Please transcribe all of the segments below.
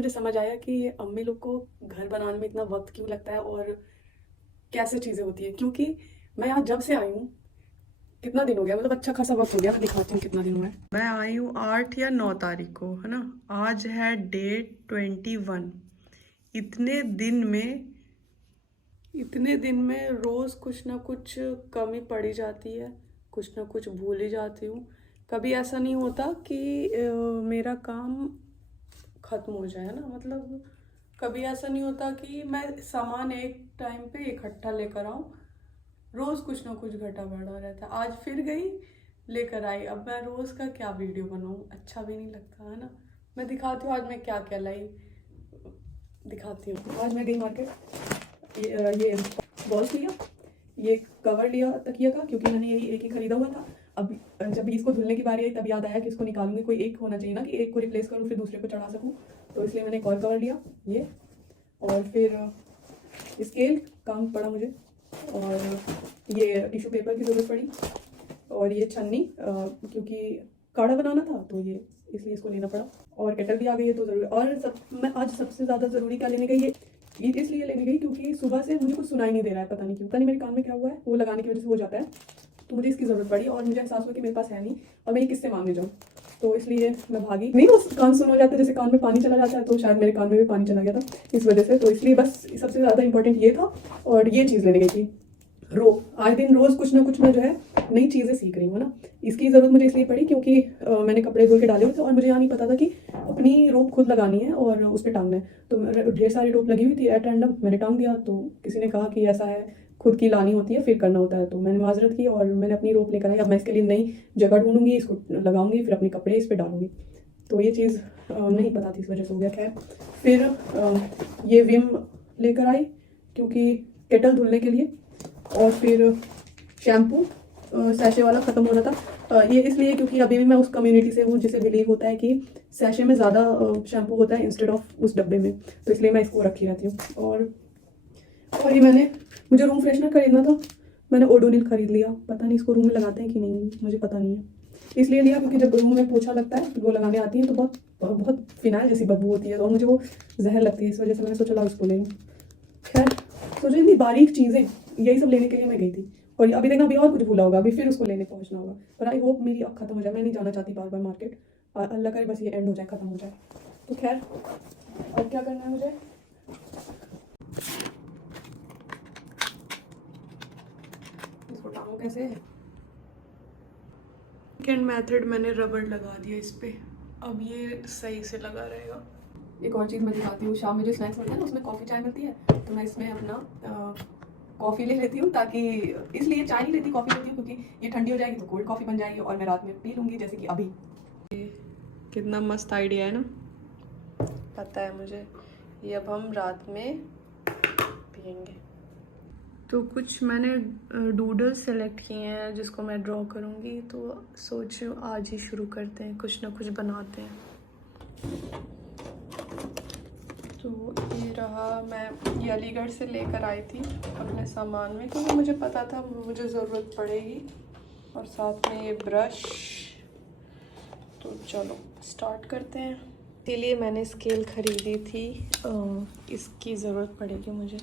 मुझे समझ आया कि अम्मी लोग को घर बनाने में इतना वक्त क्यों लगता है और कैसे चीज़ें होती है। क्योंकि मैं यहाँ जब से आई हूँ, कितना दिन हो गया, मतलब अच्छा खासा वक्त हो गया। मैं दिखाती हूँ कितना दिन हुआ है। मैं आई हूँ 8 या 9 तारीख को, है ना। आज है डेट 21। इतने दिन में रोज़ कुछ ना कुछ कमी पड़ी जाती है, कुछ ना कुछ भूल ही जाती हूँ। कभी ऐसा नहीं होता कि मेरा काम ख़त्म हो जाए, है ना। मतलब कभी ऐसा नहीं होता कि मैं सामान एक टाइम पे इकट्ठा लेकर आऊँ। रोज़ कुछ ना कुछ घटा बढ़ा रहता है। आज फिर गई लेकर आई। अब मैं रोज़ का क्या वीडियो बनाऊँ, अच्छा भी नहीं लगता, है ना। मैं दिखाती हूँ आज मैं क्या क्या लाई, दिखाती हूँ। आज मैं गई मार्केट, ये बॉल्स लिया, ये कवर लिया तकिया का, क्योंकि मैंने यही एक ही खरीदा हुआ था। अब जब भी इसको धुलने की बारी आई तब याद आया कि इसको निकालूंगी, कोई एक होना चाहिए ना कि एक को रिप्लेस करूँ फिर दूसरे को चढ़ा सकूँ। तो इसलिए मैंने एक और कवर लिया ये, और फिर स्केल काम पड़ा मुझे, और ये टिश्यू पेपर की ज़रूरत पड़ी, और ये छन्नी क्योंकि काढ़ा बनाना था तो ये इसलिए इसको लेना पड़ा, और केटल भी आ गई है तो ज़रूरी। और मैं आज सबसे ज़्यादा ज़रूरी क्या लेने गई, ये इसलिए लेने गई क्योंकि सुबह से मुझे कुछ सुनाई नहीं दे रहा है, पता नहीं क्यों, पता नहीं मेरे कान में क्या हुआ है, वो लगाने की वजह से हो जाता है। तो मुझे इसकी ज़रूरत पड़ी और मुझे एहसास हुआ कि मेरे पास है नहीं और मैं ये किससे मांगने जाऊँ। तो इसलिए मैं भागी, नहीं वो कान सुन हो जाता है, जैसे कान में पानी चला जाता है, तो शायद मेरे कान में भी पानी चला गया था इस वजह से। तो इसलिए बस सबसे ज़्यादा इंपॉर्टेंट ये था, और ये चीज़ लेने गई थी। आए दिन रोज़ कुछ ना कुछ मैं जो है नई चीज़ें सीख रही हूँ, है ना। इसकी ज़रूरत मुझे इसलिए पड़ी क्योंकि मैंने कपड़े धुल के डाले हुए थे और मुझे यहाँ नहीं पता था कि अपनी रोप खुद लगानी है और उस पर टांगना है। तो ढेर सारी रोप लगी हुई थी एट रैंडम, मैंने टांग दिया। तो किसी ने कहा कि ऐसा है, खुद की लानी होती है फिर करना होता है। तो मैंने माजरत की और मैंने अपनी रोप लेकर आई। अब मैं इसके लिए नई जगह ढूंढूंगी, इसको लगाऊंगी, फिर अपने कपड़े इस पर डालूंगी। तो ये चीज़ नहीं पता थी, इस वजह से हो गया। खैर फिर ये विम लेकर आई क्योंकि केटल धुलने के लिए, और फिर शैम्पू सैशे वाला ख़त्म हो रहा था। ये इसलिए क्योंकि अभी भी मैं उस कम्युनिटी से हूँ जिसे बिलीव होता है कि सैशे में ज़्यादा शैम्पू होता है इंस्टेड ऑफ उस डब्बे में, तो इसलिए मैं इसको रखी रहती हूँ। और ये मुझे रूम फ्रेशनर खरीदना था, मैंने ओडोनिल खरीद लिया। पता नहीं इसको रूम में लगाते हैं कि नहीं, मुझे पता नहीं है, इसलिए लिया क्योंकि जब रूम में पोछा लगता है वो लगाने आती है तो बहुत बहुत फिनाइल जैसी बदबू होती है और मुझे वो जहर लगती है, इस वजह से मैंने सोचा ला उसको ले लूँ। खैर सोचो इतनी बारीक चीज़ें, यही सब लेने के लिए मैं गई थी, और अभी देखना अभी और कुछ भूला होगा, अभी फिर उसको लेने पहुंचना होगा। पर आई होप मेरी अब खत्म हो जाए, मैं नहीं जाना चाहती बार बार मार्केट, अल्लाह करे बस ये एंड हो जाए, ख़त्म हो जाए। तो खैर अब क्या करना है मुझे, इसको टांगू कैसे। सेकेंड मेथड, मैंने रबड़ लगा दिया इस पर, अब ये सही से लगा रहेगा। एक और चीज़ मैं दिखाती हूँ, शाम में जो स्नैक्स मिलते हैं ना उसमें कॉफ़ी चाय मिलती है, तो मैं इसमें अपना कॉफ़ी ले लेती हूँ, ताकि इसलिए चाय नहीं लेती, कॉफ़ी लेती हूँ क्योंकि ये ठंडी हो जाएगी तो कोल्ड कॉफ़ी बन जाएगी और मैं रात में पी लूँगी, जैसे कि अभी। कितना मस्त आइडिया है ना, पता है मुझे। ये अब हम रात में पियेंगे। तो कुछ मैंने डूडल सेलेक्ट किए हैं जिसको मैं ड्रॉ करूँगी, तो सोच रही हूँ आज ही शुरू करते हैं, कुछ ना कुछ बनाते हैं। तो ये रहा, मैं ये अलीगढ़ से लेकर आई थी अपने सामान में क्योंकि मुझे पता था मुझे ज़रूरत पड़ेगी, और साथ में ये ब्रश। तो चलो स्टार्ट करते हैं। इसीलिए मैंने स्केल ख़रीदी थी, इसकी ज़रूरत पड़ेगी मुझे।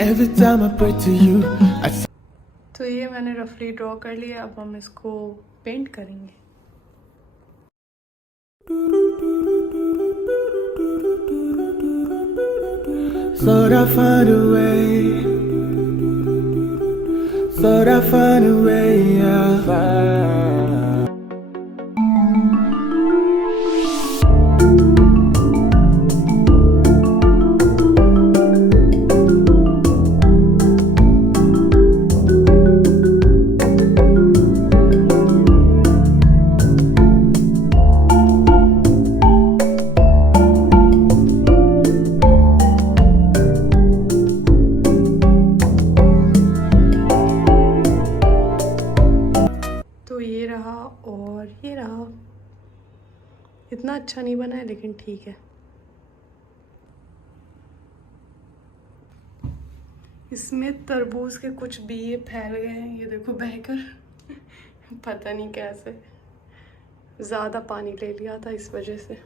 Every time I pray to you, तो ये मैंने रफली ड्रॉ कर लिया, अब हम इसको पेंट करेंगे। Thought I'd find a way, thought I'd find a way, yeah. तो ये रहा और ये रहा, इतना अच्छा नहीं बना है लेकिन ठीक है। इसमें तरबूज के कुछ बीए फैल गए हैं, ये देखो बहकर। पता नहीं कैसे, ज़्यादा पानी ले लिया था इस वजह से।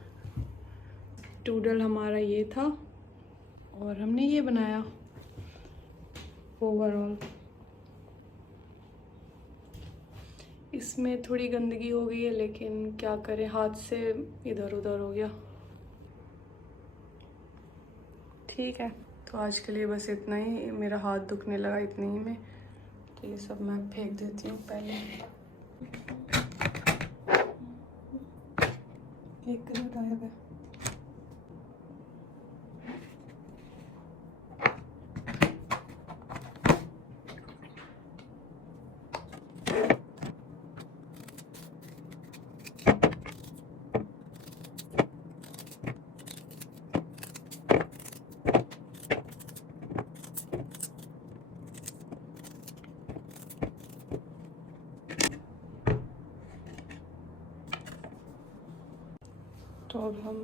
टूडल हमारा ये था और हमने ये बनाया ओवरऑल। इसमें थोड़ी गंदगी हो गई है, लेकिन क्या करें, हाथ से इधर उधर हो गया। ठीक है, तो आज के लिए बस इतना ही। मेरा हाथ दुखने लगा इतने ही में, तो ये सब मैं फेंक देती हूँ पहले। एक किलो गायब है। तो अब हम